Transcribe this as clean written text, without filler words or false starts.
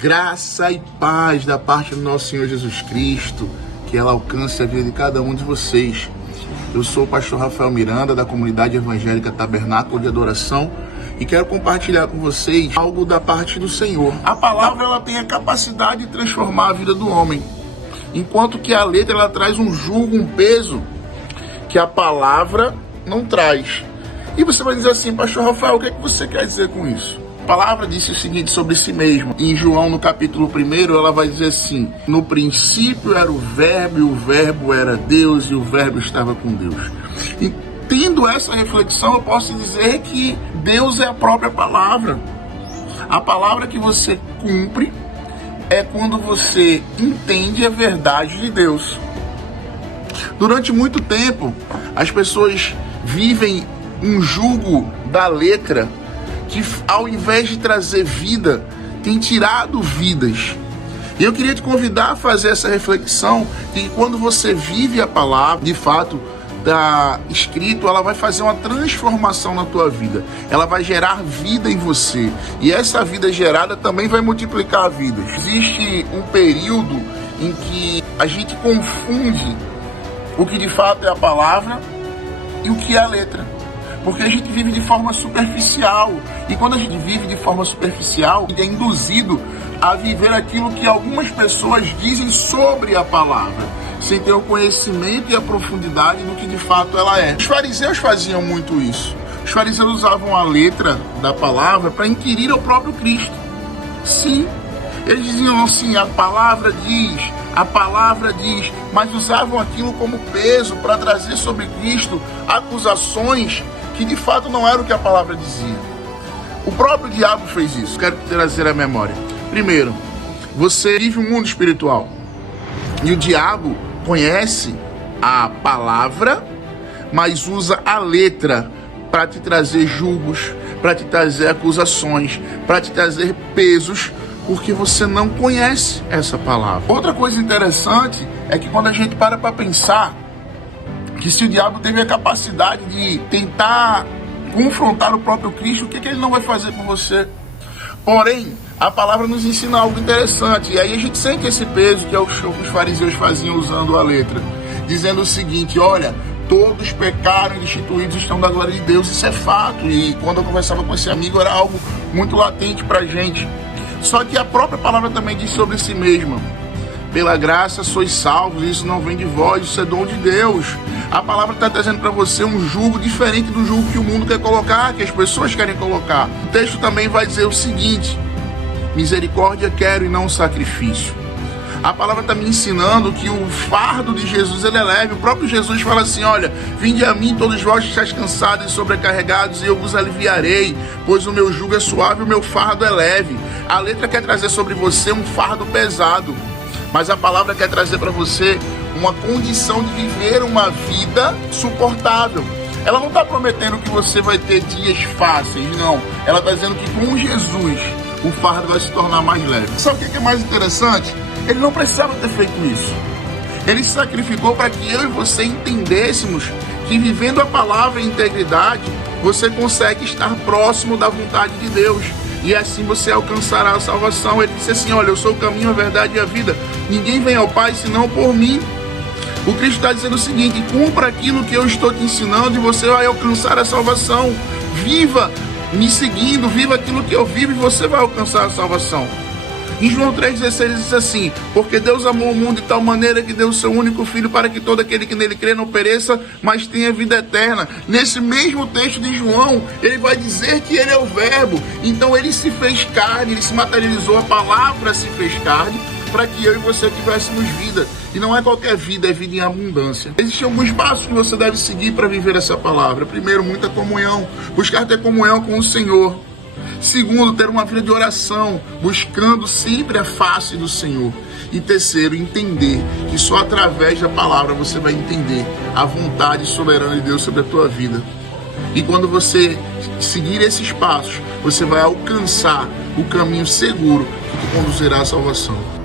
Graça e paz da parte do nosso Senhor Jesus Cristo, que ela alcance a vida de cada um de vocês. Eu sou o pastor Rafael Miranda, da comunidade evangélica Tabernáculo de Adoração, e quero compartilhar com vocês algo da parte do Senhor. A palavra ela tem a capacidade de transformar a vida do homem, enquanto que a letra ela traz um jugo, um peso que a palavra não traz. E você vai dizer assim, pastor Rafael, o que é que você quer dizer com isso? A palavra disse o seguinte sobre si mesma. Em João, no capítulo 1, ela vai dizer assim: no princípio era o Verbo, e o Verbo era Deus, e o Verbo estava com Deus. E tendo essa reflexão, eu posso dizer que Deus é a própria palavra. A palavra que você cumpre é quando você entende a verdade de Deus. Durante muito tempo, as pessoas vivem um jugo da letra que, ao invés de trazer vida, tem tirado vidas. E eu queria te convidar a fazer essa reflexão, que quando você vive a palavra, de fato, está escrito, ela vai fazer uma transformação na tua vida. Ela vai gerar vida em você. E essa vida gerada também vai multiplicar vidas. Existe um período em que a gente confunde o que de fato é a palavra e o que é a letra. Porque a gente vive de forma superficial. E quando a gente vive de forma superficial, a gente é induzido a viver aquilo que algumas pessoas dizem sobre a palavra, sem ter o conhecimento e a profundidade do que de fato ela é. Os fariseus faziam muito isso. Os fariseus usavam a letra da palavra para inquirir ao próprio Cristo. Sim, eles diziam assim, a palavra diz, mas usavam aquilo como peso para trazer sobre Cristo acusações que de fato não era o que a palavra dizia. O próprio diabo fez isso. Quero trazer a memória. Primeiro, você vive um mundo espiritual e o diabo conhece a palavra, mas usa a letra para te trazer julgos, para te trazer acusações, para te trazer pesos, porque você não conhece essa palavra. Outra coisa interessante é que quando a gente para pensar que se o diabo teve a capacidade de tentar confrontar o próprio Cristo, o que ele não vai fazer com você? Porém, a palavra nos ensina algo interessante, e aí a gente sente esse peso que é o que os fariseus faziam usando a letra, dizendo o seguinte: olha, todos pecaram e destituídos estão da glória de Deus. Isso é fato, e quando eu conversava com esse amigo era algo muito latente pra gente. Só que a própria palavra também diz sobre si mesma: pela graça sois salvos, isso não vem de vós, isso é dom de Deus. A palavra está trazendo para você um jugo diferente do jugo que o mundo quer colocar, que as pessoas querem colocar. O texto também vai dizer o seguinte: misericórdia quero e não sacrifício. A palavra está me ensinando que o fardo de Jesus ele é leve. O próprio Jesus fala assim: olha, vinde a mim todos vós que estáis cansados e sobrecarregados, e eu vos aliviarei, pois o meu jugo é suave e o meu fardo é leve. A letra quer trazer sobre você um fardo pesado, mas a palavra quer trazer para você uma condição de viver uma vida suportável. Ela não está prometendo que você vai ter dias fáceis, não. Ela está dizendo que com Jesus o fardo vai se tornar mais leve. Sabe o que é mais interessante? Ele não precisava ter feito isso. Ele se sacrificou para que eu e você entendêssemos que vivendo a palavra em integridade, você consegue estar próximo da vontade de Deus. E assim você alcançará a salvação. Ele disse assim: olha, eu sou o caminho, a verdade e a vida. Ninguém vem ao Pai senão por mim. O Cristo está dizendo o seguinte: cumpra aquilo que eu estou te ensinando e você vai alcançar a salvação. Viva me seguindo, viva aquilo que eu vivo e você vai alcançar a salvação. Em João 3,16 diz assim: porque Deus amou o mundo de tal maneira que deu o seu único filho para que todo aquele que nele crê não pereça, mas tenha vida eterna. Nesse mesmo texto de João, ele vai dizer que ele é o Verbo. Então ele se fez carne, ele se materializou, a palavra se fez carne, para que eu e você tivéssemos vida. E não é qualquer vida, é vida em abundância. Existem alguns passos que você deve seguir para viver essa palavra. Primeiro, muita comunhão. Buscar ter comunhão com o Senhor. Segundo, ter uma vida de oração, buscando sempre a face do Senhor. E terceiro, entender que só através da palavra você vai entender a vontade soberana de Deus sobre a tua vida. E quando você seguir esses passos, você vai alcançar o caminho seguro que te conduzirá à salvação.